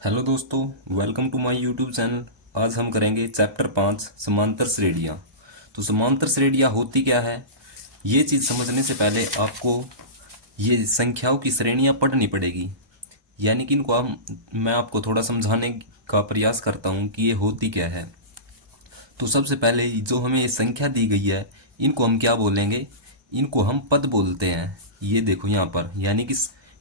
Hello दोस्तों, welcome to my YouTube channel. आज हम करेंगे चैप्टर 5 समांतर श्रेणियाँ। तो समांतर श्रेणियाँ होती क्या है, ये चीज़ समझने से पहले आपको ये संख्याओं की श्रेणियाँ पढ़नी पड़ेगी। यानी कि इनको मैं आपको थोड़ा समझाने का प्रयास करता हूँ कि ये होती क्या है। तो सबसे पहले जो हमें ये संख्या दी गई है, इनको हम क्या बोलेंगे? इनको हम पद बोलते हैं। ये देखो यहाँ पर, यानी कि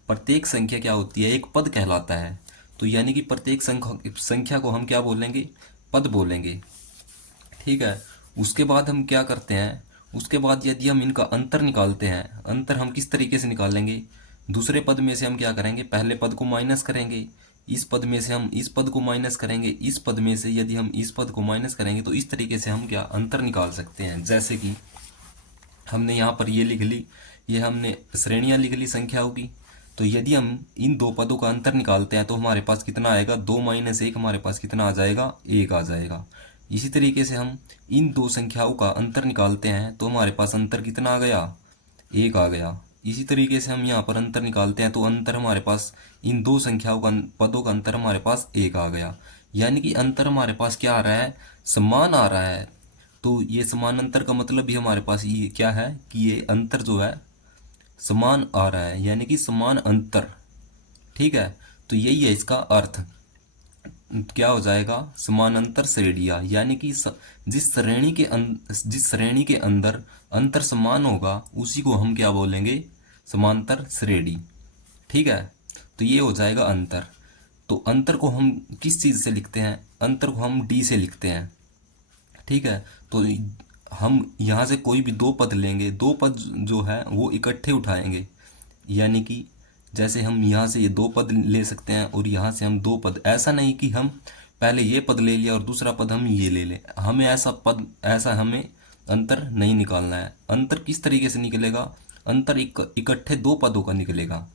प्रत्येक संख्या क्या होती है, एक पद कहलाता है। तो यानी कि प्रत्येक संख्या को हम क्या बोलेंगे? पद बोलेंगे। ठीक है। उसके बाद हम क्या करते हैं, उसके बाद यदि हम इनका अंतर निकालते हैं, अंतर हम किस तरीके से निकालेंगे? दूसरे पद में से हम क्या करेंगे, पहले पद को माइनस करेंगे। इस पद में से हम इस पद को माइनस करेंगे, इस पद में से यदि हम इस पद को माइनस करेंगे, तो इस तरीके से हम क्या अंतर निकाल सकते हैं। जैसे कि हमने यहाँ पर ये लिख ली, ये हमने श्रेणियाँ लिख ली संख्याओं की। तो यदि हम इन दो पदों का अंतर निकालते हैं तो हमारे पास कितना आएगा? 2 - 1, हमारे पास कितना आ जाएगा? 1 आ जाएगा। इसी तरीके से हम इन दो संख्याओं का अंतर निकालते हैं तो हमारे पास अंतर कितना आ गया? 1 आ गया। इसी तरीके से हम यहाँ पर अंतर निकालते हैं तो अंतर हमारे पास, इन दो संख्याओं का पदों का अंतर हमारे पास 1 आ गया। यानी कि अंतर हमारे पास क्या आ रहा है? समान आ रहा है। तो ये समान अंतर का मतलब भी हमारे पास ये क्या है कि ये अंतर जो है समान आ रहा है, यानी कि समान अंतर। ठीक है। तो यही है इसका अर्थ। क्या हो जाएगा? समानांतर श्रेणियाँ, यानी कि जिस श्रेणी के अंदर अंतर समान होगा उसी को हम क्या बोलेंगे? समांतर श्रेणी। ठीक है। तो ये हो जाएगा अंतर। तो अंतर को हम किस चीज़ से लिखते हैं? अंतर को हम डी से लिखते हैं। ठीक है। तो हम यहाँ से कोई भी दो पद लेंगे, दो पद जो है वो इकट्ठे उठाएंगे। यानी कि जैसे हम यहाँ से ये दो पद ले सकते हैं और यहाँ से हम दो पद, ऐसा नहीं कि हम पहले ये पद ले लिया और दूसरा पद हम ये ले लें। हमें ऐसा हमें अंतर नहीं निकालना है। अंतर किस तरीके से निकलेगा? अंतर इकट्ठे दो पदों का निकलेगा।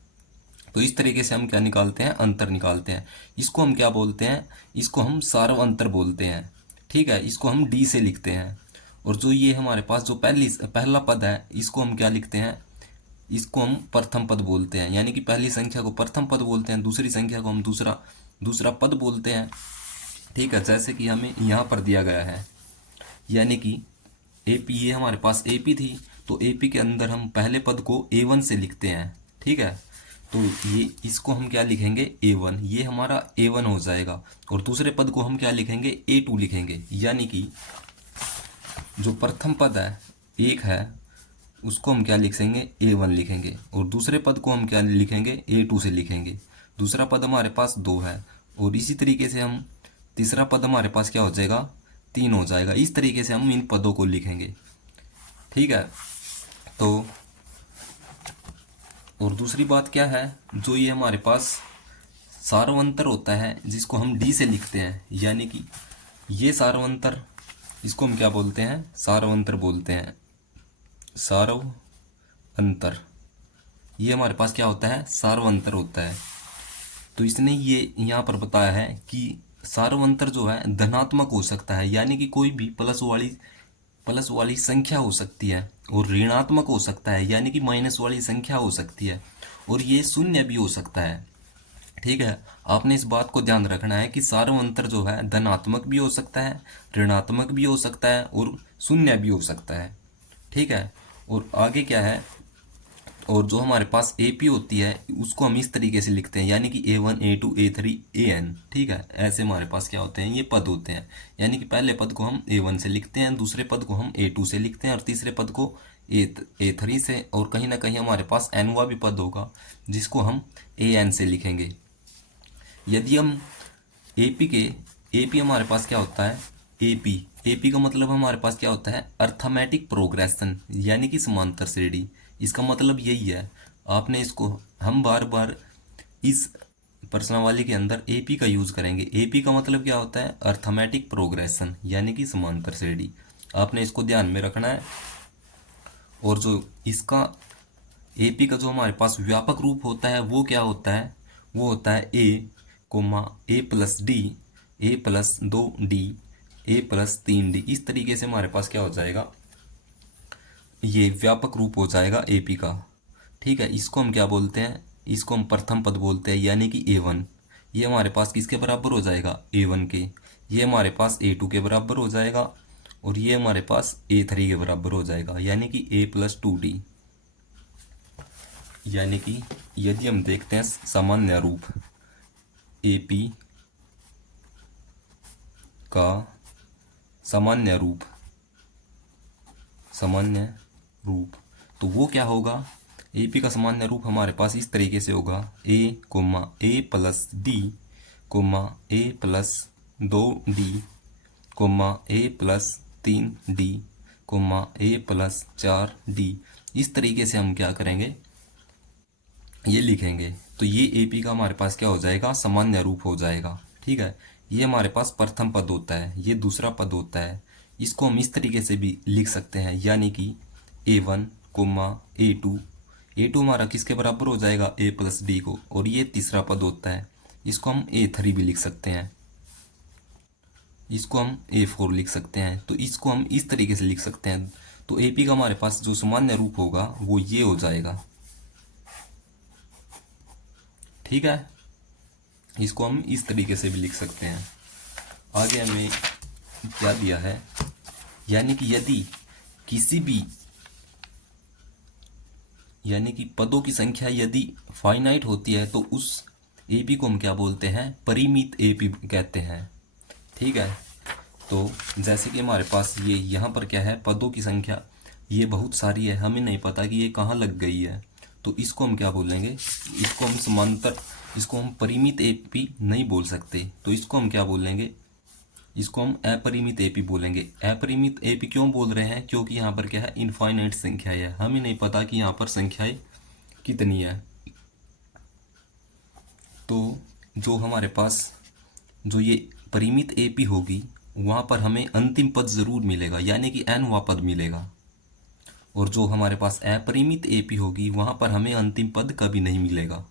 तो इस तरीके से हम क्या निकालते हैं? अंतर निकालते हैं। इसको हम क्या बोलते हैं? इसको हम सार्व अंतर बोलते हैं। ठीक है। इसको हम डी से लिखते हैं। और जो ये हमारे पास जो पहला पद है, इसको हम क्या लिखते हैं? इसको हम प्रथम पद बोलते हैं। यानी कि पहली संख्या को प्रथम पद बोलते हैं, दूसरी संख्या को हम दूसरा दूसरा पद बोलते हैं। ठीक है। जैसे कि हमें यहाँ पर दिया गया है, यानी कि एपी, ये हमारे पास एपी थी। तो एपी के अंदर हम पहले पद को ए1 से लिखते हैं। ठीक है। तो ये इसको हम क्या लिखेंगे? ए1। ये हमारा ए1 हो जाएगा। और दूसरे पद को हम क्या लिखेंगे? ए2 लिखेंगे। यानी कि जो प्रथम पद है, एक है, उसको हम क्या लिखेंगे? ए1 लिखेंगे। और दूसरे पद को हम क्या लिखेंगे? ए2 से लिखेंगे। दूसरा पद हमारे पास 2 है। और इसी तरीके से हम तीसरा पद हमारे पास क्या हो जाएगा? 3 हो जाएगा। इस तरीके से हम इन पदों को लिखेंगे। ठीक है। तो और दूसरी बात क्या है, जो ये हमारे पास सार्वंतर होता है जिसको हम डी से लिखते हैं, यानी कि ये सार्वंतर, इसको हम क्या बोलते हैं? सार्वंतर बोलते हैं। सार्व अंतर, ये हमारे पास क्या होता है? सार्वंतर होता है। तो इसने ये यहाँ पर बताया है कि सार्वंतर जो है धनात्मक हो सकता है, यानी कि कोई भी प्लस वाली संख्या हो सकती है, और ऋणात्मक हो सकता है, यानी कि माइनस वाली संख्या हो सकती है, और ये शून्य भी हो सकता है। ठीक है। आपने इस बात को ध्यान रखना है कि सार्वंतर जो है धनात्मक भी हो सकता है, ऋणात्मक भी हो सकता है, और शून्य भी हो सकता है। ठीक है। और आगे क्या है, और जो हमारे पास एपी होती है उसको हम इस तरीके से लिखते हैं, यानी कि ए1 ए2 ए3 एन। ठीक है। ऐसे हमारे पास क्या होते हैं? ये पद होते हैं। यानी कि पहले पद को हम ए1 से लिखते हैं, दूसरे पद को हम ए2 से लिखते हैं, और तीसरे पद को ए3 से। और कहीं ना कहीं हमारे पास एनवा भी पद होगा जिसको हम एन से लिखेंगे। यदि हम एपी के एपी हमारे पास क्या होता है? एपी एपी का मतलब हमारे पास क्या होता है? अर्थमेटिक प्रोग्रेशन, यानी कि समांतर श्रेणी। इसका मतलब यही है। आपने इसको, हम बार बार इस प्रश्नावली के अंदर एपी का यूज करेंगे। एपी का मतलब क्या होता है? अर्थमेटिक प्रोग्रेशन, यानी कि समांतर श्रेणी। आपने इसको ध्यान में रखना है। और जो इसका एपी का जो हमारे पास व्यापक रूप होता है वो क्या होता है? वो होता है ए+डी, ए+2डी, ए+3डी। इस तरीके से हमारे पास क्या हो जाएगा? ये व्यापक रूप हो जाएगा एपी का। ठीक है। इसको हम क्या बोलते हैं? इसको हम प्रथम पद बोलते हैं, यानी कि ए1। ये हमारे पास किसके बराबर हो जाएगा, A1 के। ये हमारे पास A2 के बराबर हो जाएगा और ये हमारे पास A3 के बराबर हो जाएगा, यानी कि A+2D। यानी कि यदि हम देखते हैं सामान्य रूप AP का सामान्य रूप तो वो क्या होगा, AP का सामान्य रूप हमारे पास इस तरीके से होगा, A+D, A+2D, A+3D, A+4D। इस तरीके से हम क्या करेंगे, ये लिखेंगे। तो ये AP का हमारे पास क्या हो जाएगा, सामान्य रूप हो जाएगा। ठीक है, ये हमारे पास प्रथम पद होता है, ये दूसरा पद होता है। इसको हम इस तरीके से भी लिख सकते हैं, यानी कि A1, A2। A2 हमारा किसके बराबर हो जाएगा, A+D को, और ये तीसरा पद होता है, इसको हम A3 भी लिख सकते हैं, इसको हम A4 लिख सकते हैं। तो इसको हम इस तरीके से लिख सकते हैं। तो AP का हमारे पास जो सामान्य रूप होगा वो ये हो जाएगा। ठीक है, इसको हम इस तरीके से भी लिख सकते हैं। आगे हमें क्या दिया है, यानी कि यदि किसी भी यानी कि पदों की संख्या यदि फाइनाइट होती है तो उस AP को हम क्या बोलते हैं, परिमित AP कहते हैं। ठीक है, तो जैसे कि हमारे पास ये यहाँ पर क्या है, पदों की संख्या ये बहुत सारी है, हमें नहीं पता कि ये कहाँ लग गई है, तो इसको हम क्या बोलेंगे, इसको हम परिमित AP नहीं बोल सकते, तो इसको हम क्या बोलेंगे, इसको हम अपरिमित AP बोलेंगे। अपरिमित AP क्यों बोल रहे हैं, क्योंकि यहाँ पर क्या है, इनफाइनाइट संख्या है, हमें नहीं पता कि यहाँ पर संख्याएं कितनी है। तो जो हमारे पास जो ये परिमित AP होगी वहाँ पर हमें अंतिम पद ज़रूर मिलेगा, यानी कि nवां पद मिलेगा। और जो हमारे पास अपरिमित AP होगी वहाँ पर हमें अंतिम पद कभी नहीं मिलेगा।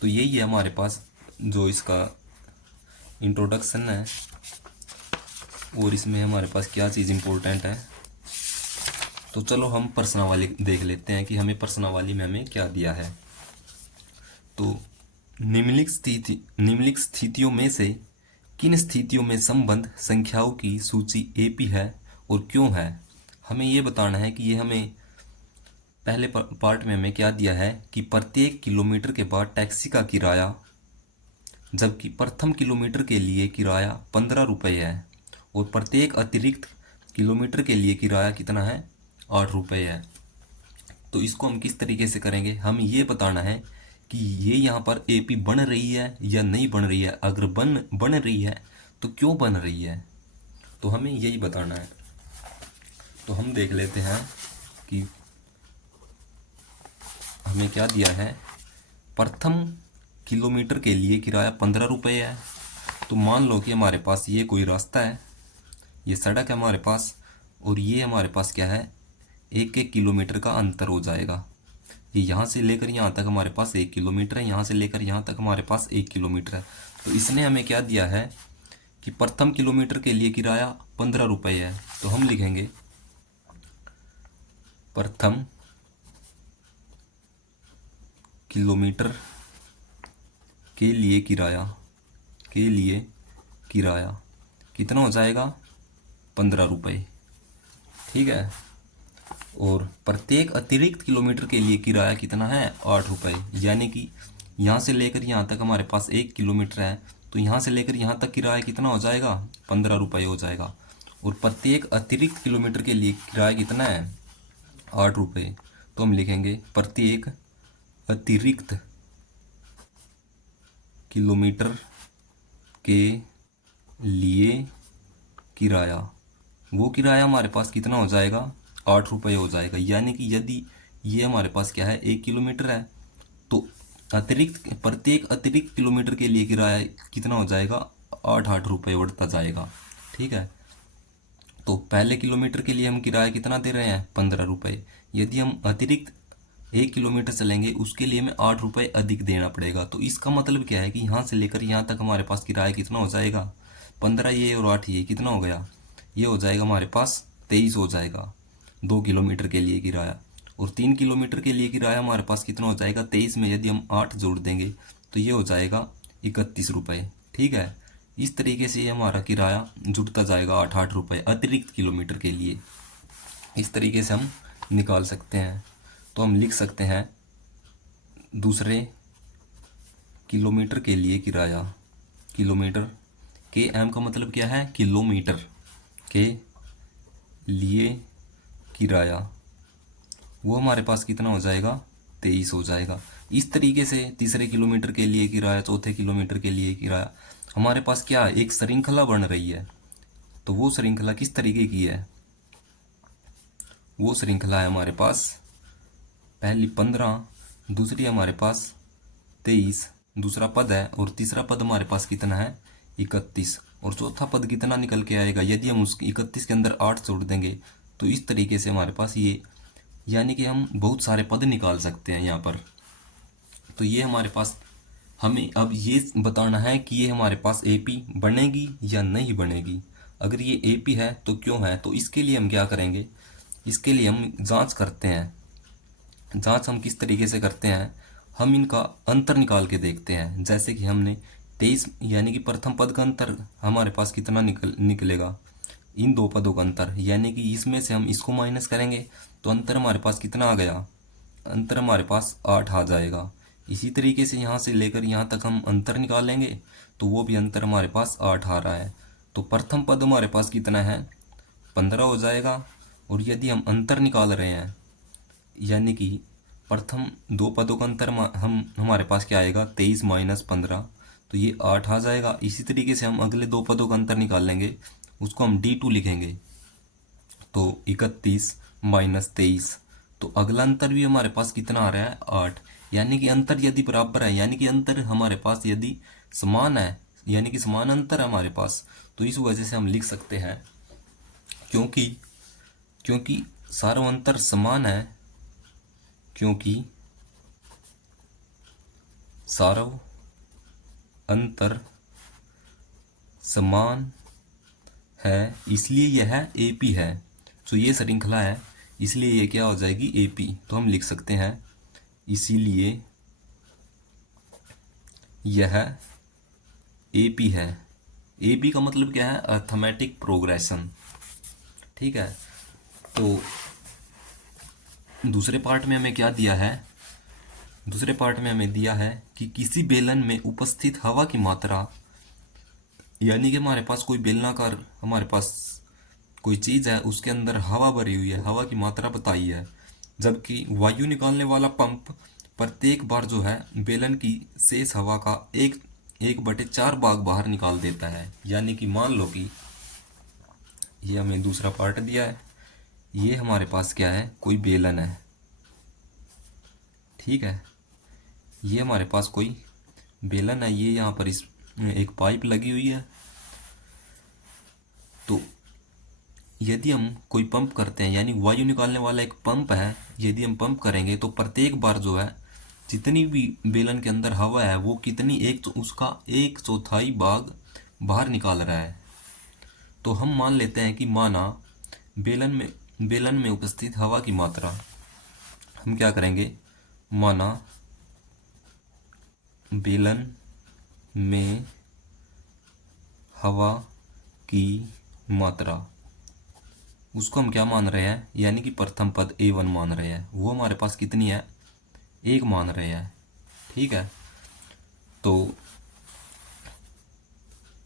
तो यही है हमारे पास जो इसका इंट्रोडक्शन है, और इसमें हमारे पास क्या चीज़ इम्पोर्टेंट है। तो चलो हम प्रश्नावली देख लेते हैं कि हमें प्रश्नावली में हमें क्या दिया है। तो निम्नलिखित स्थितियों में से किन स्थितियों में संबंध संख्याओं की सूची AP है और क्यों है, हमें ये बताना है कि ये हमें पहले पार्ट में हमें क्या दिया है कि प्रत्येक किलोमीटर के बाद टैक्सी का किराया, जबकि प्रथम किलोमीटर के लिए किराया 15 रुपये है और प्रत्येक अतिरिक्त किलोमीटर के लिए किराया कितना है, 8 रुपये है। तो इसको हम किस तरीके से करेंगे, हम ये बताना है कि ये यहाँ पर AP बन रही है या नहीं बन रही है। अगर बन रही है तो क्यों बन रही है, तो हमें यही बताना है। तो हम देख लेते हैं कि हमें क्या दिया है, प्रथम किलोमीटर के लिए किराया 15 रुपये है। तो मान लो कि हमारे पास ये कोई रास्ता है, ये सड़क है हमारे पास, और ये हमारे पास क्या है, 1-1 किलोमीटर का अंतर हो जाएगा। ये यहाँ से लेकर यहाँ तक हमारे पास 1 किलोमीटर है, यहाँ से लेकर यहाँ तक हमारे पास 1 किलोमीटर है। तो इसने हमें क्या दिया है कि प्रथम किलोमीटर के लिए किराया 15 रुपये है। तो हम लिखेंगे प्रथम किलोमीटर के लिए किराया कितना हो जाएगा, 15 रुपये। ठीक है, और प्रत्येक अतिरिक्त किलोमीटर के लिए किराया कितना है, 8 रुपये। यानी कि यहाँ से लेकर यहाँ तक हमारे पास 1 किलोमीटर है, तो यहाँ से लेकर यहाँ तक किराया कितना हो जाएगा, 15 रुपये हो जाएगा। और प्रत्येक अतिरिक्त किलोमीटर के लिए किराया कितना है, 8 रुपये। तो हम लिखेंगे प्रत्येक अतिरिक्त किलोमीटर के लिए किराया, वो किराया हमारे पास कितना हो जाएगा, 8 रुपये हो जाएगा। यानी कि यदि ये हमारे पास क्या है, 1 किलोमीटर है, तो प्रत्येक अतिरिक्त किलोमीटर के लिए किराया कितना हो जाएगा, 8-8 रुपये बढ़ता जाएगा। ठीक है, तो पहले किलोमीटर के लिए हम किराया कितना दे रहे हैं, 15 रुपये। यदि हम अतिरिक्त 1 किलोमीटर चलेंगे उसके लिए हमें 8 रुपये अधिक देना पड़ेगा। तो इसका मतलब क्या है कि यहाँ से लेकर यहाँ तक हमारे पास किराया कितना हो जाएगा, 15 ये और 8 ये कितना हो गया, ये हो जाएगा हमारे पास 23 हो जाएगा 2 किलोमीटर के लिए किराया। और 3 किलोमीटर के लिए किराया हमारे पास कितना हो जाएगा, 23 में यदि हम 8 जोड़ देंगे तो ये हो जाएगा 31 रुपये। ठीक है, इस तरीके से ये हमारा किराया जुड़ता जाएगा 8-8 रुपये अतिरिक्त किलोमीटर के लिए। इस तरीके से हम निकाल सकते हैं। तो हम लिख सकते हैं दूसरे किलोमीटर के लिए किराया, किलोमीटर के एम का मतलब क्या है, किलोमीटर के लिए किराया, वो हमारे पास कितना हो जाएगा, 23 हो जाएगा। इस तरीके से तीसरे किलोमीटर के लिए किराया, चौथे किलोमीटर के लिए किराया, हमारे पास क्या एक श्रृंखला बन रही है। तो वो श्रृंखला किस तरीके की है, वो श्रृंखला है हमारे पास पहली 15, दूसरी हमारे पास 23, दूसरा पद है, और तीसरा पद हमारे पास कितना है 31, और चौथा पद कितना निकल के आएगा, यदि हम उस 31 के अंदर 8 जोड़ देंगे तो इस तरीके से हमारे पास ये, यानी कि हम बहुत सारे पद निकाल सकते हैं यहाँ पर। तो ये हमारे पास, हमें अब ये बताना है कि ये हमारे पास एपी बनेगी या नहीं बनेगी। अगर ये एपी है तो क्यों है, तो इसके लिए हम क्या करेंगे, इसके लिए हम जांच करते हैं। जांच हम किस तरीके से करते हैं, हम इनका अंतर निकाल के देखते हैं। जैसे कि हमने 23 यानी कि प्रथम पद का अंतर हमारे पास कितना निकलेगा, इन दो पदों का अंतर, यानी कि इसमें से हम इसको माइनस करेंगे तो अंतर हमारे पास कितना आ गया, अंतर हमारे पास 8 आ जाएगा। इसी तरीके से यहाँ से लेकर यहाँ तक हम अंतर निकालेंगे तो वो भी अंतर हमारे पास 8 आ रहा है। तो प्रथम पद हमारे पास कितना है, 15 हो जाएगा। और यदि हम अंतर निकाल रहे हैं, यानी कि प्रथम दो पदों का अंतर हम हमारे पास क्या आएगा, 23 माइनस 15, तो ये 8 आ जाएगा। इसी तरीके से हम अगले दो पदों का अंतर निकाल लेंगे, उसको हम D2 लिखेंगे, तो 31 माइनस 23, तो अगला अंतर भी हमारे पास कितना आ रहा है, 8। यानी कि अंतर यदि बराबर है, यानी कि अंतर हमारे पास यदि समान है, यानी कि समान अंतर है हमारे पास, तो इस वजह से हम लिख सकते हैं, क्योंकि सारा अंतर समान है, क्योंकि सार्व अंतर समान है, इसलिए यह एपी है। तो ये श्रृंखला है, इसलिए ये क्या हो जाएगी, एपी। तो हम लिख सकते हैं इसीलिए यह एपी है। एपी का मतलब क्या है, अर्थमेटिक प्रोग्रेशन। ठीक है, तो दूसरे पार्ट में हमें क्या दिया है, दूसरे पार्ट में हमें दिया है कि किसी बेलन में उपस्थित हवा की मात्रा, यानी कि हमारे पास कोई बेलनाकार, हमारे पास कोई चीज़ है, उसके अंदर हवा भरी हुई है, हवा की मात्रा बताई है, जबकि वायु निकालने वाला पंप प्रत्येक बार जो है बेलन की शेष हवा का 1/4 भाग बाहर निकाल देता है। यानी कि मान लो कि ये हमें दूसरा पार्ट दिया है, ये हमारे पास क्या है, कोई बेलन है। ठीक है, ये हमारे पास कोई बेलन है, ये यहाँ पर इस एक पाइप लगी हुई है। तो यदि हम कोई पंप करते हैं, यानी वायु निकालने वाला एक पंप है, यदि हम पंप करेंगे तो प्रत्येक बार जो है जितनी भी बेलन के अंदर हवा है वो कितनी, उसका 1/4 भाग बाहर निकाल रहा है। तो हम मान लेते हैं कि माना बेलन में उपस्थित हवा की मात्रा, हम क्या करेंगे, माना बेलन में हवा की मात्रा, उसको हम क्या मान रहे हैं, यानी कि प्रथम पद A1 मान रहे हैं, वो हमारे पास कितनी है, 1 मान रहे हैं। ठीक है, तो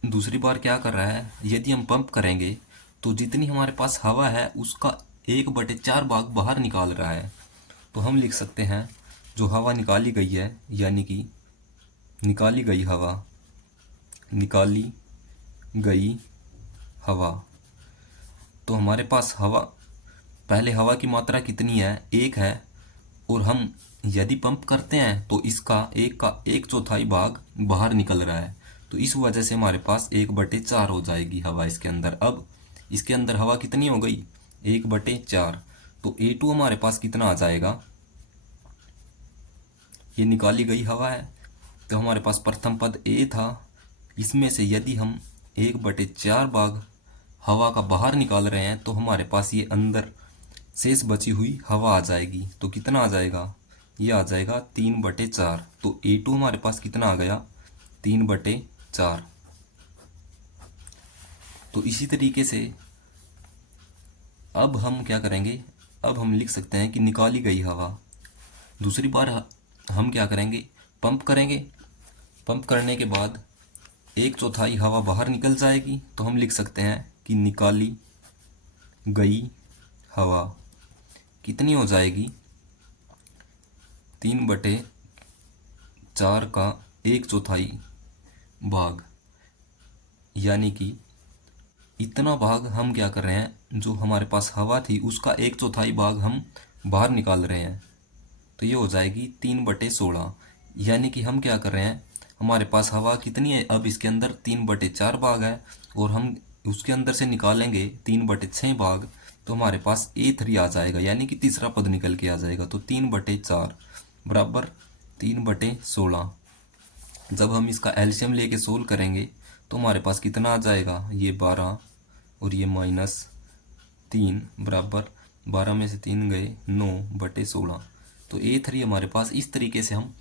दूसरी बार क्या कर रहा है, यदि हम पंप करेंगे तो जितनी हमारे पास हवा है उसका 1/4 भाग बाहर निकाल रहा है। तो हम लिख सकते हैं जो हवा निकाली गई है, यानी कि निकाली गई हवा, तो हमारे पास हवा, पहले हवा की मात्रा कितनी है, 1 है, और हम यदि पंप करते हैं तो इसका 1 का 1/4 भाग बाहर निकल रहा है। तो इस वजह से हमारे पास 1/4 हो जाएगी हवा इसके अंदर। अब इसके अंदर हवा कितनी हो गई, 1/4। तो A2 हमारे पास कितना आ जाएगा, ये निकाली गई हवा है, तो हमारे पास प्रथम पद A था, इसमें से यदि हम 1/4 भाग हवा का बाहर निकाल रहे हैं तो हमारे पास ये अंदर शेष बची हुई हवा आ जाएगी। तो कितना आ जाएगा, ये आ जाएगा 3/4। तो A2 हमारे पास कितना आ गया, 3/4। तो इसी तरीके से अब हम क्या करेंगे, अब हम लिख सकते हैं कि निकाली गई हवा। दूसरी बार हम क्या करेंगे, पंप करेंगे। पंप करने के बाद 1/4 हवा बाहर निकल जाएगी, तो हम लिख सकते हैं कि निकाली गई हवा कितनी हो जाएगी, 3/4 का 1/4 भाग। यानी कि इतना भाग हम क्या कर रहे हैं, जो हमारे पास हवा थी उसका 1/4 भाग हम बाहर निकाल रहे हैं। तो ये हो जाएगी 3/16। यानी कि हम क्या कर रहे हैं, हमारे पास हवा कितनी है, अब इसके अंदर 3/4 भाग है और हम उसके अंदर से निकालेंगे 3/6 भाग, तो हमारे पास A3 आ जाएगा। यानी कि तीसरा पद निकल के आ जाएगा। तो 3/4 बराबर 3/16। जब हम इसका एलसीएम लेके सोल्व करेंगे तो हमारे पास कितना आ जाएगा, ये 12 और ये -3 बराबर 12 में से 3 गए 9/16। तो A3 हमारे पास इस तरीके से हम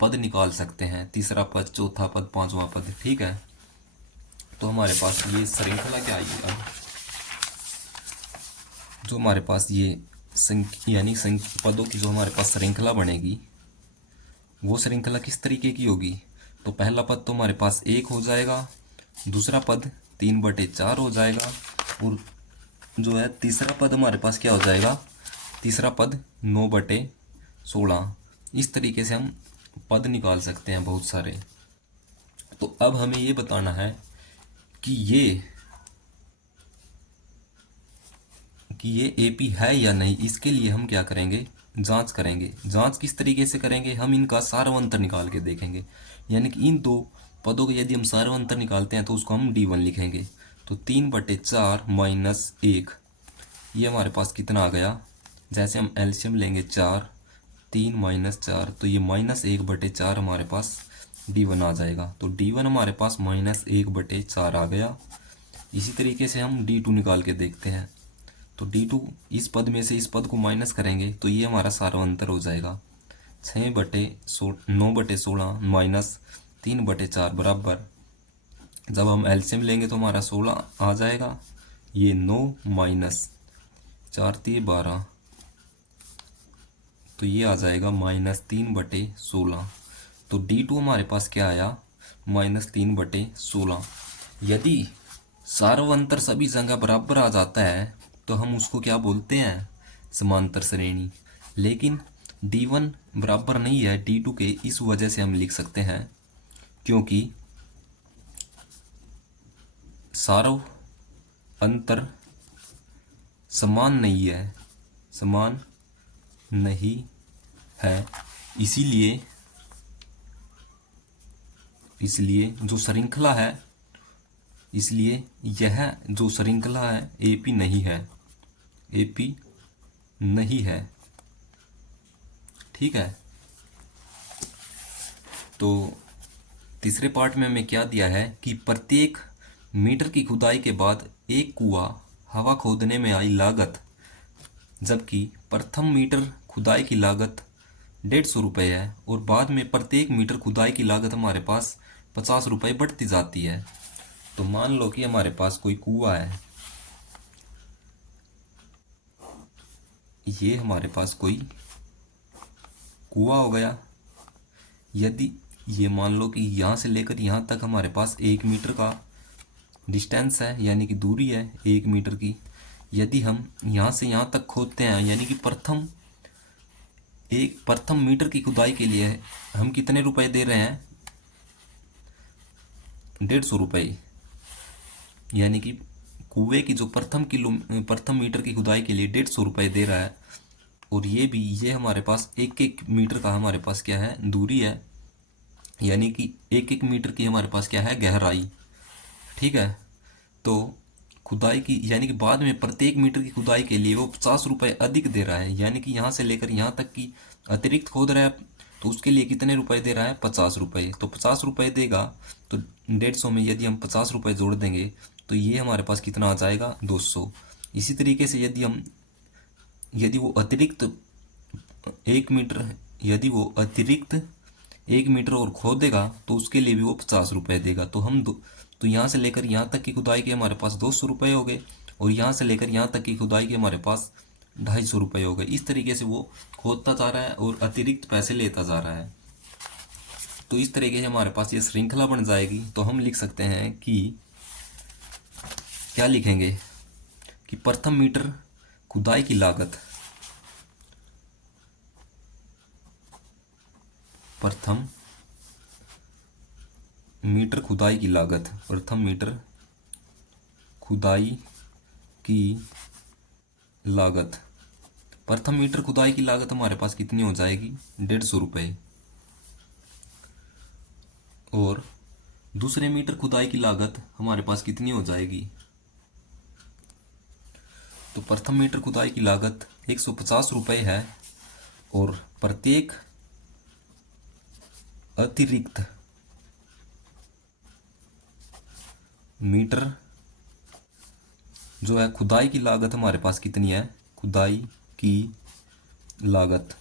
पद निकाल सकते हैं, तीसरा पद, चौथा पद, पांचवा पद। ठीक है, तो हमारे पास ये श्रृंखला क्या आएगी, जो हमारे पास ये यानी पदों की जो हमारे पास श्रृंखला बनेगी, वो श्रृंखला किस तरीके की होगी। तो पहला पद तो हमारे पास 1 हो जाएगा, दूसरा पद 3/4 हो जाएगा, और जो है तीसरा पद हमारे पास क्या हो जाएगा, तीसरा पद 9/16। इस तरीके से हम पद निकाल सकते हैं बहुत सारे। तो अब हमें ये बताना है कि ये AP है या नहीं। इसके लिए हम क्या करेंगे, जांच करेंगे। जांच किस तरीके से करेंगे, हम इनका सारवंतर निकाल के देखेंगे। यानी कि इन दो पदों के यदि हम सारवंतर निकालते हैं तो उसको हम D1 लिखेंगे। तो 3/4 - 1, ये हमारे पास कितना आ गया, जैसे हम एलसीएम लेंगे 4, 3 - 4, तो ये -1/4 हमारे पास D1 आ जाएगा। तो D1 हमारे पास -1/4 आ गया। इसी तरीके से हम D2 निकाल के देखते हैं। तो D2 इस पद में से इस पद को माइनस करेंगे तो ये हमारा सारवंतर हो जाएगा, 9/16 - 3/4 बराबर, जब हम एलसीएम लेंगे तो हमारा 16 आ जाएगा। ये 9 - 4 × 12, तो ये आ जाएगा -3/16। तो D2 हमारे पास क्या आया, -3/16। यदि सारवंतर सभी जगह बराबर आ जाता है तो हम उसको क्या बोलते हैं, समांतर श्रेणी। लेकिन D1 बराबर नहीं है D2 के, इस वजह से हम लिख सकते हैं क्योंकि सारव अंतर समान नहीं है, समान नहीं है। इसलिए जो श्रृंखला है, इसलिए यह जो श्रृंखला है AP नहीं है, AP नहीं है। ठीक है, तो तीसरे पार्ट में हमें क्या दिया है कि प्रत्येक मीटर की खुदाई के बाद एक कुआं हवा खोदने में आई लागत, जबकि प्रथम मीटर खुदाई की लागत 150 रुपये है और बाद में प्रत्येक मीटर खुदाई की लागत हमारे पास 50 रुपये बढ़ती जाती है। तो मान लो कि हमारे पास कोई कुआं है, ये हमारे पास कोई कुआं हो गया। यदि ये मान लो कि यहाँ से लेकर यहाँ तक हमारे पास 1 मीटर का डिस्टेंस है, यानी कि दूरी है 1 मीटर की। यदि हम यहाँ से यहाँ तक खोदते हैं, यानी कि प्रथम मीटर की खुदाई के लिए हम कितने रुपए दे रहे हैं, 150 रुपये। यानी कि कुएं की जो प्रथम मीटर की खुदाई के लिए 150 रुपये दे रहा है। और ये हमारे पास 1 मीटर का हमारे पास क्या है, दूरी है, यानी कि 1 मीटर की हमारे पास क्या है, गहराई। ठीक है, तो खुदाई की यानी कि बाद में प्रत्येक मीटर की खुदाई के लिए वो 50 रुपये अधिक दे रहा है। यानी कि यहाँ से लेकर यहाँ तक की अतिरिक्त खोद रहा है, तो उसके लिए कितने रुपए दे रहा है, 50 रुपये। तो 50 रुपये देगा, तो 150 में यदि हम 50 रुपये जोड़ देंगे तो ये हमारे पास कितना आ जाएगा, 200। इसी तरीके से यदि वो अतिरिक्त 1 मीटर, यदि वो अतिरिक्त 1 मीटर और खोदेगा तो उसके लिए भी वो 50 रुपये देगा। तो हम तो यहाँ से लेकर यहाँ तक की खुदाई के हमारे पास 200 रुपये हो गए, और यहाँ से लेकर यहाँ तक की खुदाई के हमारे पास 250 रुपये हो गए। इस तरीके से वो खोदता जा रहा है और अतिरिक्त पैसे लेता जा रहा है। तो इस तरीके से हमारे पास ये श्रृंखला बन जाएगी। तो हम लिख सकते हैं कि क्या लिखेंगे कि प्रथम मीटर खुदाई की लागत, प्रथम मीटर खुदाई की लागत, प्रथम मीटर खुदाई की लागत, प्रथम मीटर खुदाई की लागत हमारे पास कितनी हो जाएगी, 150 रुपये। और दूसरे मीटर खुदाई की लागत हमारे पास कितनी हो जाएगी, तो प्रथम मीटर खुदाई की लागत 150 रुपये है, और प्रत्येक अतिरिक्त मीटर जो है खुदाई की लागत हमारे पास कितनी है, खुदाई की लागत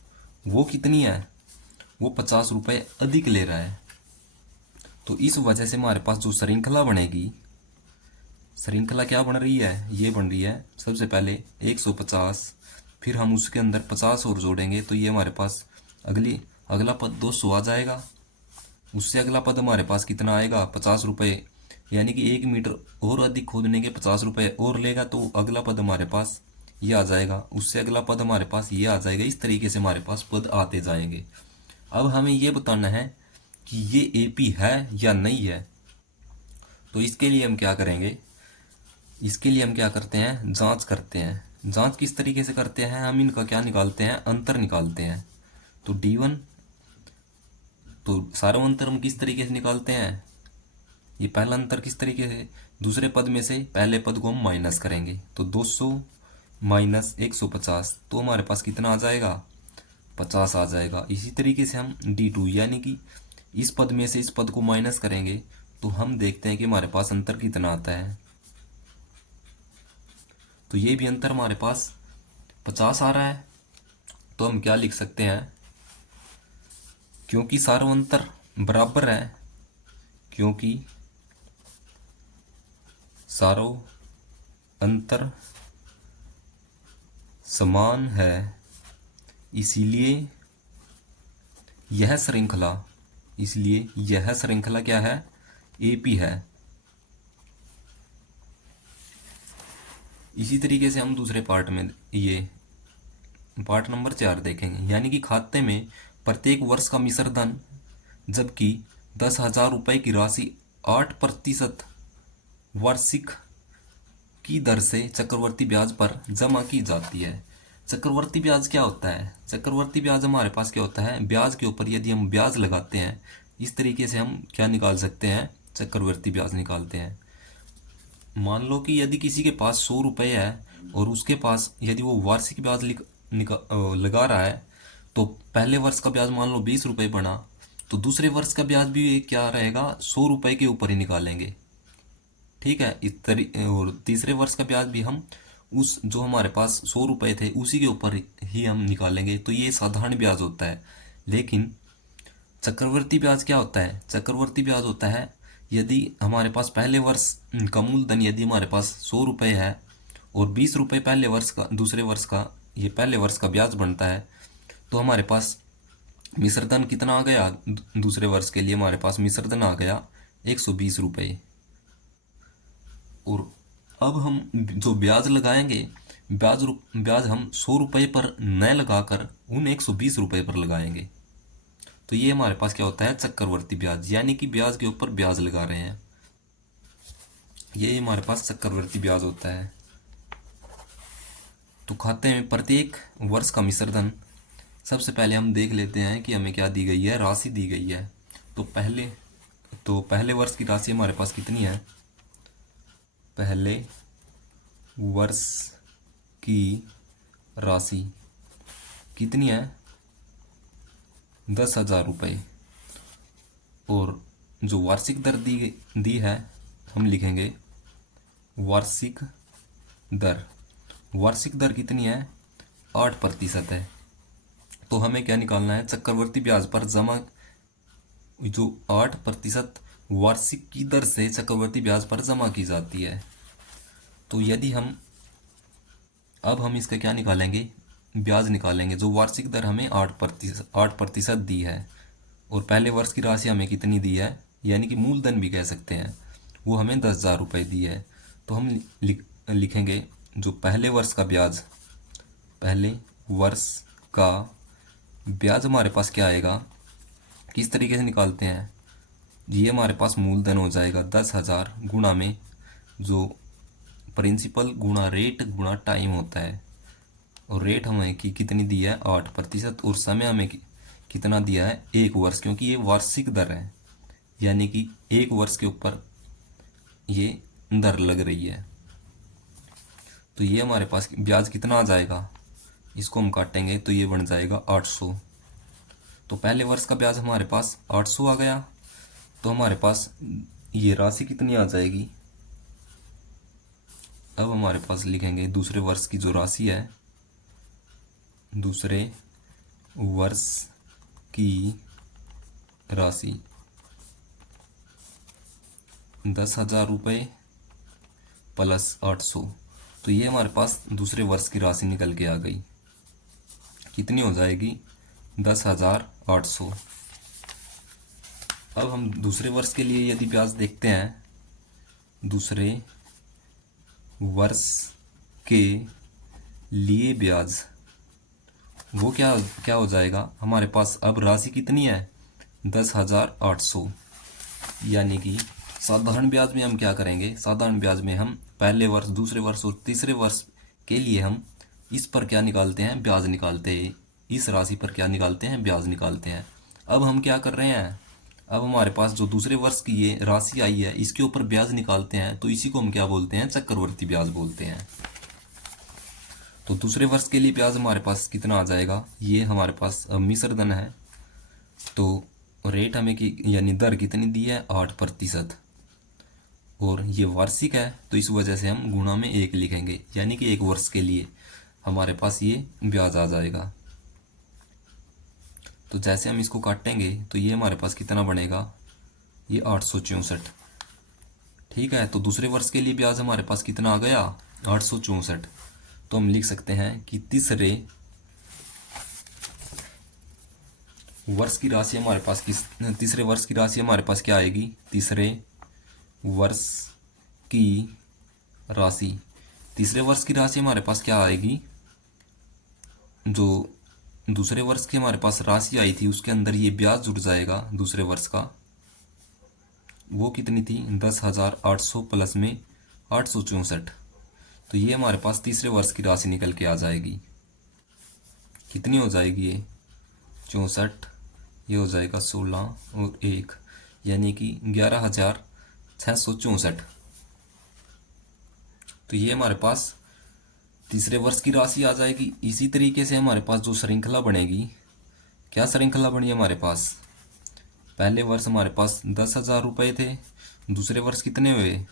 वो कितनी है, वो 50 रुपये अधिक ले रहा है। तो इस वजह से हमारे पास जो श्रृंखला बनेगी, श्रृंखला क्या बन रही है, ये बन रही है सबसे पहले 150, फिर हम उसके अंदर 50 और जोड़ेंगे तो ये हमारे पास अगला पद 200 आ जाएगा। उससे अगला पद हमारे पास कितना आएगा, 50 रुपये, यानी कि 1 मीटर और अधिक खोदने के 50 रुपये और लेगा। तो अगला पद हमारे पास ये आ जाएगा, उससे अगला पद हमारे पास ये आ जाएगा। इस तरीके से हमारे पास पद आते जाएंगे। अब हमें ये बताना है कि ये एपी है या नहीं है। तो इसके लिए हम क्या करेंगे, इसके लिए हम क्या करते हैं, जांच करते हैं। जांच किस तरीके से करते हैं, हम इनका क्या निकालते हैं, अंतर निकालते हैं। तो D1, तो सारा अंतर हम किस तरीके से निकालते हैं, ये पहला अंतर किस तरीके से, दूसरे पद में से पहले पद को हम माइनस करेंगे। तो 200 माइनस 150, तो हमारे पास कितना आ जाएगा, 50 आ जाएगा। इसी तरीके से हम D2 यानी कि इस पद में से इस पद को माइनस करेंगे तो हम देखते हैं कि हमारे पास अंतर कितना आता है। तो ये भी अंतर हमारे पास 50 आ रहा है। तो हम क्या लिख सकते हैं, क्योंकि सारा अंतर बराबर है, क्योंकि सारो अंतर समान है, इसलिए यह श्रृंखला क्या है, एपी है। इसी तरीके से हम दूसरे पार्ट में ये पार्ट नंबर 4 देखेंगे, यानी कि खाते में प्रत्येक वर्ष का मिश्र धन, जबकि 10,000 रुपये की राशि 8% वार्षिक की दर से चक्रवर्ती ब्याज पर जमा की जाती है। चक्रवर्ती ब्याज क्या होता है, चक्रवर्ती ब्याज हमारे पास क्या होता है, ब्याज के ऊपर यदि हम ब्याज लगाते हैं, इस तरीके से हम क्या निकाल सकते हैं, चक्रवर्ती ब्याज निकालते हैं। मान लो कि यदि किसी के पास 100 रुपये है और उसके पास यदि वो वार्षिक ब्याज लगा रहा है, तो पहले वर्ष का ब्याज मान लो 20 रुपये बना, तो दूसरे वर्ष का ब्याज भी क्या रहेगा, 100 रुपये के ऊपर ही निकालेंगे। ठीक है, और तीसरे वर्ष का ब्याज भी हम उस जो हमारे पास 100 रुपये थे उसी के ऊपर ही हम निकालेंगे। तो ये साधारण ब्याज होता है। लेकिन चक्रवर्ती ब्याज क्या होता है, चक्रवर्ती ब्याज होता है यदि हमारे पास पहले वर्ष का मूलधन यदि हमारे पास 100 रुपये है और 20 रुपये पहले वर्ष का, दूसरे वर्ष का, ये पहले वर्ष का ब्याज बनता है, तो हमारे पास मिश्रधन कितना आ गया, दूसरे वर्ष के लिए हमारे पास मिश्रधन आ गया 120 रुपये। और अब हम जो ब्याज लगाएंगे, ब्याज हम 100 रुपये पर न लगाकर उन 120 रुपये पर लगाएंगे। तो ये हमारे पास क्या होता है, चक्रवर्ती ब्याज, यानी कि ब्याज के ऊपर ब्याज लगा रहे हैं, ये हमारे पास चक्रवर्ती ब्याज होता है। तो खाते में प्रत्येक वर्ष का मिश्रधन, सबसे पहले हम देख लेते हैं कि हमें क्या दी गई है, राशि दी गई है। तो पहले वर्ष की राशि हमारे पास कितनी है, पहले वर्ष की राशि कितनी है, 10,000 रुपये। और जो वार्षिक दर दी है, हम लिखेंगे वार्षिक दर। वार्षिक दर कितनी है, 8% है। तो हमें क्या निकालना है, चक्रवर्ती ब्याज पर जमा जो 8% वार्षिक की दर से चक्रवर्ती ब्याज पर जमा की जाती है। तो यदि हम अब हम इसका क्या निकालेंगे, ब्याज निकालेंगे। जो वार्षिक दर हमें 8% दी है और पहले वर्ष की राशि हमें कितनी दी है, यानी कि मूलधन भी कह सकते हैं, वो हमें 10,000 रुपये दी है। तो हम लिखेंगे जो पहले वर्ष का ब्याज, पहले वर्ष का ब्याज हमारे पास क्या आएगा, किस तरीके से निकालते हैं, ये हमारे पास मूलधन हो जाएगा 10,000 गुणा में जो प्रिंसिपल गुणा रेट गुणा टाइम होता है। और रेट हमें कितनी दी है, 8%, और समय हमें कितना दिया है, 1 वर्ष, क्योंकि ये वार्षिक दर है, यानी कि 1 वर्ष के ऊपर ये दर लग रही है। तो ये हमारे पास ब्याज कितना आ जाएगा, इसको हम काटेंगे तो ये बन जाएगा 800। तो पहले वर्ष का ब्याज हमारे पास 800 आ गया। तो हमारे पास ये राशि कितनी आ जाएगी, अब हमारे पास लिखेंगे दूसरे वर्ष की जो राशि है, दूसरे वर्ष की राशि 10,000 रुपये प्लस 800। तो ये हमारे पास दूसरे वर्ष की राशि निकल के आ गई, कितनी हो जाएगी, 10,800। अब हम दूसरे वर्ष के लिए यदि ब्याज देखते हैं, दूसरे वर्ष के लिए ब्याज वो क्या क्या हो जाएगा, हमारे पास अब राशि कितनी है, 10,800। यानी कि साधारण ब्याज में हम क्या करेंगे, साधारण ब्याज में हम पहले वर्ष, दूसरे वर्ष और तीसरे वर्ष के लिए हम इस पर क्या निकालते हैं, ब्याज निकालते हैं, इस राशि पर क्या निकालते हैं, ब्याज निकालते हैं। अब हम क्या कर रहे हैं, अब हमारे पास जो दूसरे वर्ष की ये राशि आई है इसके ऊपर ब्याज निकालते हैं, तो इसी को हम क्या बोलते हैं, चक्रवर्ती ब्याज बोलते हैं। तो दूसरे वर्ष के लिए ब्याज हमारे पास कितना आ जाएगा, ये हमारे पास मिश्र धन है, तो रेट हमें यानी दर कितनी दी है, 8%, और ये वार्षिक है तो इस वजह से हम गुणा में 1 लिखेंगे, यानी कि 1 वर्ष के लिए हमारे पास ये ब्याज आ जाएगा। तो जैसे हम इसको काटेंगे तो ये हमारे पास कितना बनेगा, ये 864। ठीक है, तो दूसरे वर्ष के लिए ब्याज हमारे पास कितना आ गया, 864। तो हम लिख सकते हैं कि तीसरे वर्ष की राशि हमारे पास तीसरे वर्ष की राशि हमारे पास क्या आएगी, तीसरे वर्ष की राशि, तीसरे वर्ष की राशि हमारे पास क्या आएगी, जो दूसरे वर्ष की हमारे पास राशि आई थी उसके अंदर ये ब्याज जुड़ जाएगा दूसरे वर्ष का, वो कितनी थी, 10,800 प्लस में 864। तो ये हमारे पास तीसरे वर्ष की राशि निकल के आ जाएगी, कितनी हो जाएगी, ये 64, ये हो जाएगा 16 और 1, यानी कि 11,664। तो ये हमारे पास तीसरे वर्ष की राशि आ जाएगी। इसी तरीके से हमारे पास जो श्रृंखला बनेगी, क्या श्रृंखला बनी हमारे पास, पहले वर्ष हमारे पास 10,000 रुपये थे, दूसरे वर्ष कितने हुए,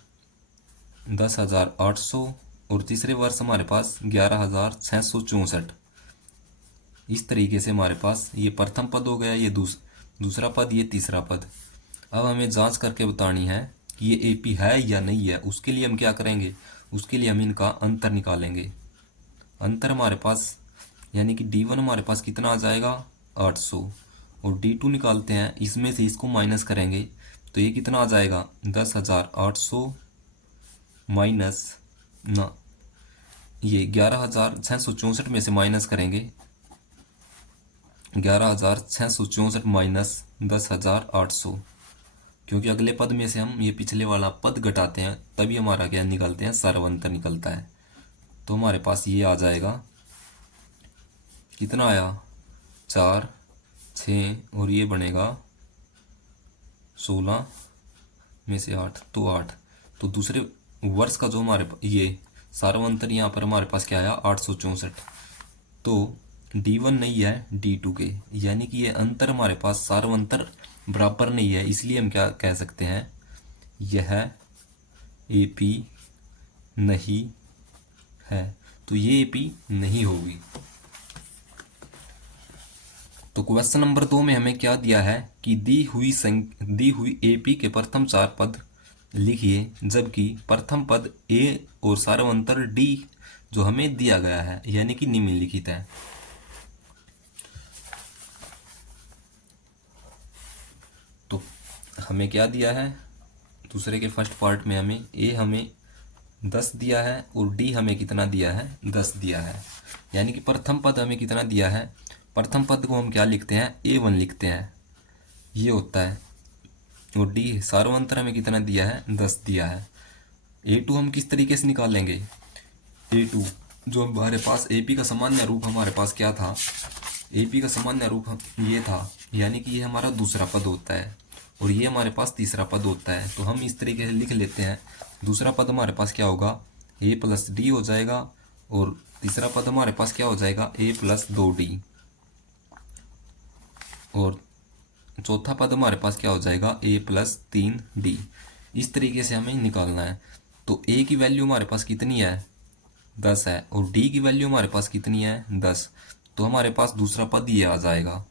10,800, और तीसरे वर्ष हमारे पास 11,664। इस तरीके से हमारे पास ये प्रथम पद हो गया, ये दूसरा पद, ये तीसरा पद। अब हमें जांच करके बतानी है कि ये एपी है या नहीं है। उसके लिए हम क्या करेंगे, उसके लिए हम इनका अंतर निकालेंगे। अंतर हमारे पास यानी कि D1 हमारे पास कितना आ जाएगा, 800, और D2 निकालते हैं, इसमें से इसको माइनस करेंगे तो ये कितना आ जाएगा, 10,800 माइनस ना, ये 11,664 में से माइनस करेंगे, 11,664 माइनस 10,800, क्योंकि अगले पद में से हम ये पिछले वाला पद घटाते हैं तभी हमारा क्या निकलते हैं, सर्वांतर निकलता है। तो हमारे पास ये आ जाएगा, कितना आया, 4, 6, और ये बनेगा 16 में से 8, तो 8। तो दूसरे वर्ष का जो हमारे ये सार्वंतर यहाँ पर हमारे पास क्या आया, 864। तो D1 नहीं है D2 के, यानी कि ये अंतर हमारे पास सार्वंतर बराबर नहीं है, इसलिए हम क्या कह सकते हैं, यह AP नहीं है। तो ये AP नहीं होगी। तो क्वेश्चन नंबर 2 में हमें क्या दिया है कि दी हुई एपी के प्रथम चार पद लिखिए, जबकि प्रथम पद ए और सार्वंतर डी जो हमें दिया गया है यानी कि निम्नलिखित है। तो हमें क्या दिया है, दूसरे के फर्स्ट पार्ट में हमें 10 दिया है और डी हमें कितना दिया है, 10 दिया है। यानी कि प्रथम पद हमें कितना दिया है, प्रथम पद को हम क्या लिखते हैं, A1 लिखते हैं, ये होता है। और डी सार्वंतर हमें कितना दिया है, 10 दिया है। A2 हम किस तरीके से निकालेंगे, A2 जो हमारे पास AP का सामान्य रूप हमारे पास क्या था, AP का सामान्य रूप ये था, यानी कि ये हमारा दूसरा पद होता है और ये हमारे पास तीसरा पद होता है। तो हम इस तरीके से लिख लेते हैं, दूसरा पद हमारे पास क्या होगा, A प्लस डी हो जाएगा और तीसरा पद हमारे पास क्या हो जाएगा, A प्लस 2D और चौथा पद हमारे पास क्या हो जाएगा, A प्लस 3D। इस तरीके से हमें निकालना है। तो A की वैल्यू हमारे पास कितनी है, 10 है और D की वैल्यू हमारे पास कितनी है, 10। तो हमारे पास दूसरा पद ये आ जाएगा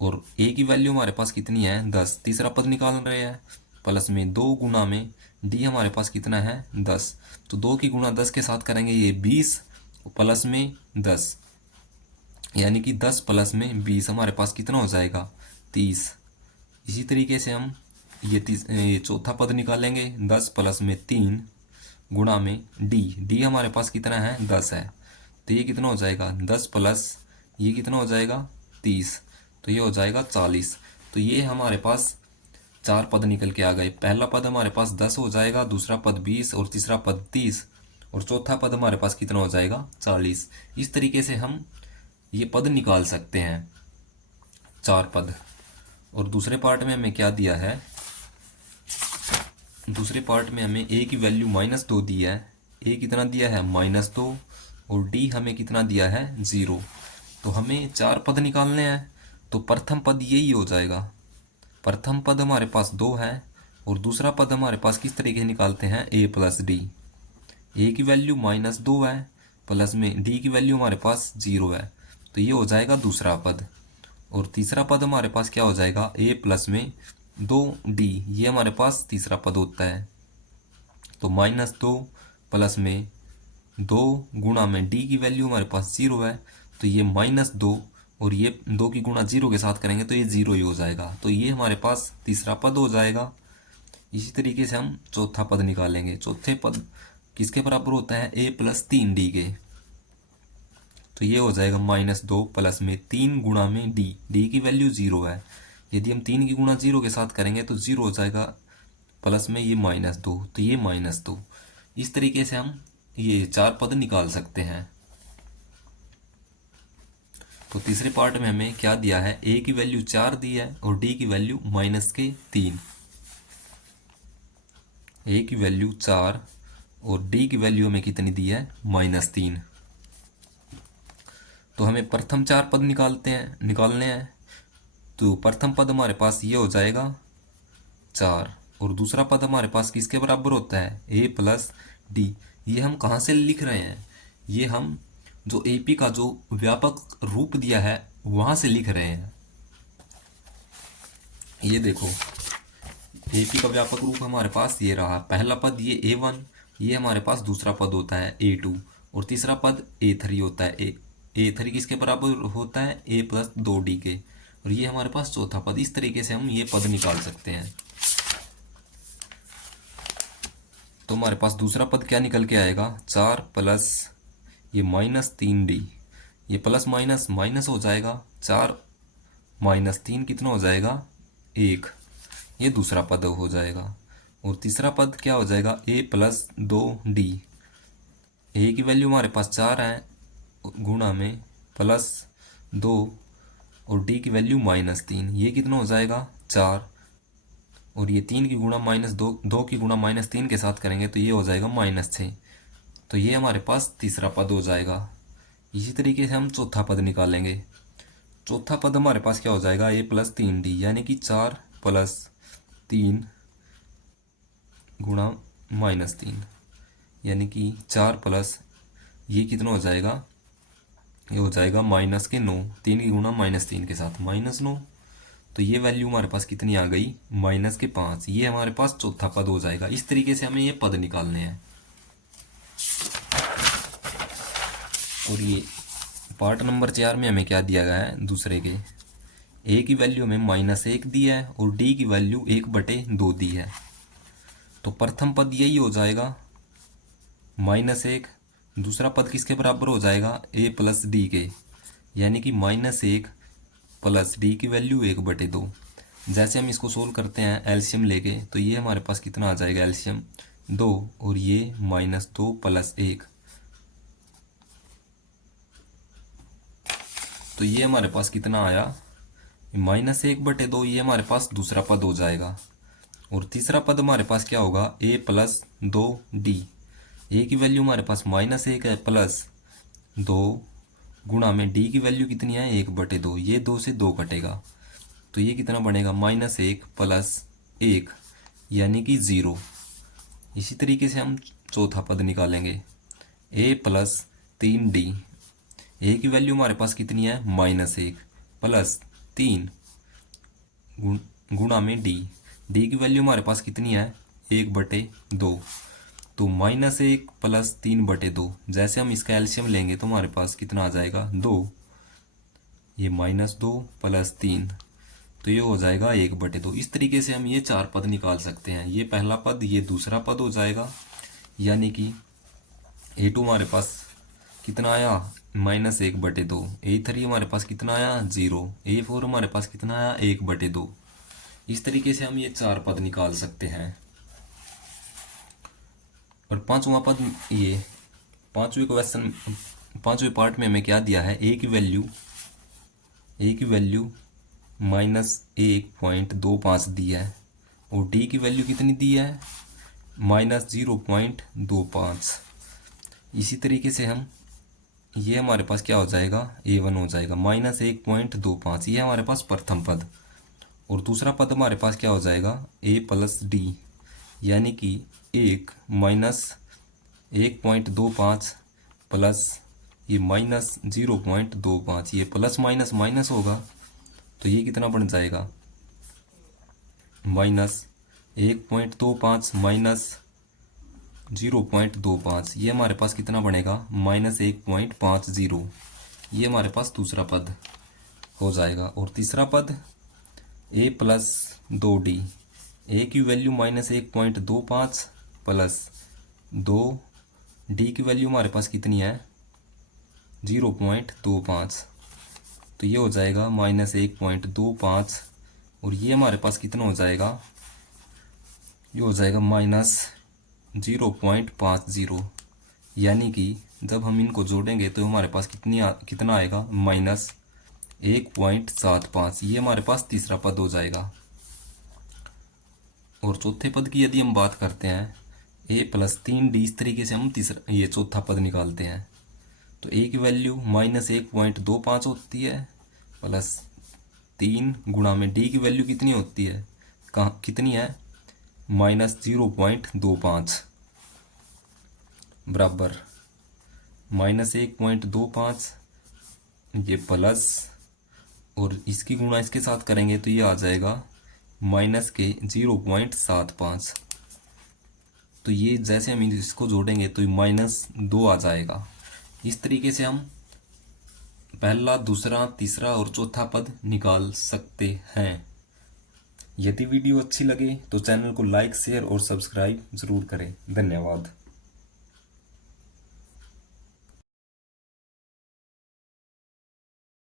और A की वैल्यू हमारे पास कितनी है, 10। तीसरा पद निकाल रहे हैं, प्लस में 2 गुना में D हमारे पास कितना है, 10। तो 2 की गुणा 10 के साथ करेंगे ये 20 प्लस में 10, यानी कि 10 प्लस में 20 हमारे पास कितना हो जाएगा, 30। इसी तरीके से हम ये चौथा पद निकालेंगे, 10 प्लस में 3 गुणा में डी हमारे पास कितना है, 10 है। तो ये कितना हो जाएगा, 10 प्लस ये कितना हो जाएगा, 30। तो ये हो जाएगा 40। तो ये हमारे पास चार पद निकल के आ गए। पहला पद हमारे पास 10 हो जाएगा, दूसरा पद 20 और तीसरा पद 30 और चौथा पद हमारे पास कितना हो जाएगा, 40। इस तरीके से हम ये पद निकाल सकते हैं, चार पद। और दूसरे पार्ट में हमें क्या दिया है, दूसरे पार्ट में हमें A की वैल्यू -2 दी है। A कितना दिया है, -2 और D हमें कितना दिया है, 0। तो हमें चार पद निकालने हैं। तो प्रथम पद यही हो जाएगा, प्रथम पद हमारे पास 2 है और दूसरा पद हमारे पास किस तरीके से निकालते हैं, A प्लस डी। A की वैल्यू -2 है प्लस में D की वैल्यू हमारे पास 0 है। तो ये हो जाएगा दूसरा पद। और तीसरा पद हमारे पास क्या हो जाएगा, A प्लस में 2D, ये हमारे पास तीसरा पद होता है। तो -2 प्लस में 2 गुणा में D की वैल्यू हमारे पास 0 है। तो ये -2 और ये 2 की गुणा 0 के साथ करेंगे तो ये 0 ही हो जाएगा। तो ये हमारे पास तीसरा पद हो जाएगा। इसी तरीके से हम चौथा पद निकालेंगे। चौथे पद किसके बराबर होता है, A प्लस 3D के। तो ये हो जाएगा -2 प्लस में 3 गुणा में D की वैल्यू 0 है। यदि हम 3 की गुणा 0 के साथ करेंगे तो 0 हो जाएगा, प्लस में ये -2, तो ये -2। इस तरीके से हम ये चार पद निकाल सकते हैं। तो तीसरे पार्ट में हमें क्या दिया है, A की वैल्यू 4 दी है और D की वैल्यू -3। A की वैल्यू 4 और D की वैल्यू हमें कितनी दी है, -3। तो हमें प्रथम चार पद निकालने हैं। तो प्रथम पद हमारे पास ये हो जाएगा 4 और दूसरा पद हमारे पास किसके बराबर होता है, A प्लस डी। ये हम कहाँ से लिख रहे हैं, ये हम जो AP का जो व्यापक रूप दिया है वहाँ से लिख रहे हैं। ये देखो, AP का व्यापक रूप हमारे पास ये रहा। पहला पद ये A1, ये हमारे पास दूसरा पद होता है A2 और तीसरा पद A3 होता है। A3 किसके बराबर होता है, A प्लस 2D के। और ये हमारे पास चौथा पद। इस तरीके से हम ये पद निकाल सकते हैं। तो हमारे पास दूसरा पद क्या निकल के आएगा, 4 प्लस ये -3D, ये प्लस माइनस माइनस हो जाएगा। 4 - 3 कितना हो जाएगा, 1। ये दूसरा पद हो जाएगा। और तीसरा पद क्या हो जाएगा, A प्लस 2D। A की वैल्यू हमारे पास 4 है गुणा में +2 और D की वैल्यू -3। ये कितना हो जाएगा, 4। और ये 3 की गुणा -2, 2 की गुणा -3 के साथ करेंगे तो ये हो जाएगा -6। तो ये हमारे पास तीसरा पद हो जाएगा। इसी तरीके से हम चौथा पद निकालेंगे। चौथा पद हमारे पास क्या हो जाएगा, A प्लस 3D, यानी कि 4 प्लस 3 गुणा -3, यानी कि 4 प्लस ये कितना हो जाएगा, ये हो जाएगा माइनस के 9, 3 की गुणा -3 के साथ -9। तो ये वैल्यू हमारे पास कितनी आ गई, -5। ये हमारे पास चौथा पद हो जाएगा। इस तरीके से हमें ये पद निकालने हैं। और ये पार्ट नंबर 4 में हमें क्या दिया गया है, दूसरे के ए की वैल्यू हमें -1 दी है और डी की वैल्यू 1/2 दी है। तो प्रथम पद यही हो जाएगा -1। दूसरा पद किसके बराबर हो जाएगा, a प्लस डी के, यानी कि -1 प्लस डी की वैल्यू 1/2। जैसे हम इसको सोल्व करते हैं एलसीएम लेके, तो ये हमारे पास कितना आ जाएगा एलसीएम 2, और ये -2 प्लस 1, तो ये हमारे पास कितना आया, -1/2। ये हमारे पास दूसरा पद हो जाएगा। और तीसरा पद हमारे पास क्या होगा, a प्लस 2d। ए की वैल्यू हमारे पास -1 है, प्लस 2 गुणा में डी की वैल्यू कितनी है, 1/2। ये 2 से 2 कटेगा, तो ये कितना बनेगा, -1 प्लस 1, यानी कि 0। इसी तरीके से हम चौथा पद निकालेंगे, a प्लस 3d। ए की वैल्यू हमारे पास कितनी है, -1 प्लस 3 गुणा में डी। डी की वैल्यू हमारे पास कितनी है, 1/2। तो -1 प्लस 3/2, जैसे हम इसका एलसीएम लेंगे तो हमारे पास कितना आ जाएगा, 2। ये -2 प्लस 3, तो ये हो जाएगा 1/2। इस तरीके से हम ये 4 पद निकाल सकते हैं। ये पहला पद, ये दूसरा पद हो जाएगा, यानी कि A2 हमारे पास कितना आया, -1/2। A3 हमारे पास कितना आया, 0। A4 हमारे पास कितना आया, 1/2। इस तरीके से हम ये 4 पद निकाल सकते हैं। और पांचवा पद, ये पांचवें क्वेश्चन, पांचवें पार्ट में हमें क्या दिया है, ए की वैल्यू -1.25 दी है, और डी की वैल्यू कितनी दी है, -0.25। इसी तरीके से हम, ये हमारे पास क्या हो जाएगा, A1 हो जाएगा -1.25। ये हमारे पास प्रथम पद। और दूसरा पद हमारे पास क्या हो जाएगा, a प्लस डी, यानी कि 1.25 प्लस ये -0.25, ये प्लस माइनस माइनस होगा, तो ये कितना बन जाएगा, -1.25 माइनस 0.25। ये हमारे पास कितना बनेगा, -1.50। ये हमारे पास दूसरा पद हो जाएगा। और तीसरा पद, a प्लस 2d। ए की वैल्यू -1.25 प्लस 2, डी की वैल्यू हमारे पास कितनी है, 0.25, तो ये हो जाएगा -1.25। और ये हमारे पास कितना हो जाएगा, ये हो जाएगा -0.50। यानी कि जब हम इनको जोड़ेंगे तो हमारे पास कितना आएगा, -1.75। ये हमारे पास तीसरा पद हो जाएगा। और चौथे पद की यदि हम बात करते हैं, a प्लस 3d, इस तरीके से हम ये चौथा पद निकालते हैं। तो a की वैल्यू -1.25 होती है, प्लस 3 गुणा में डी की वैल्यू कितनी होती है, कितनी है, -0.25 बराबर -1.25, ये प्लस, और इसकी गुणा इसके साथ करेंगे तो ये आ जाएगा -0.75। तो ये जैसे हम इसको जोड़ेंगे तो -2 आ जाएगा। इस तरीके से हम पहला, दूसरा, तीसरा और चौथा पद निकाल सकते हैं। यदि वीडियो अच्छी लगे तो चैनल को लाइक, शेयर और सब्सक्राइब जरूर करें। धन्यवाद।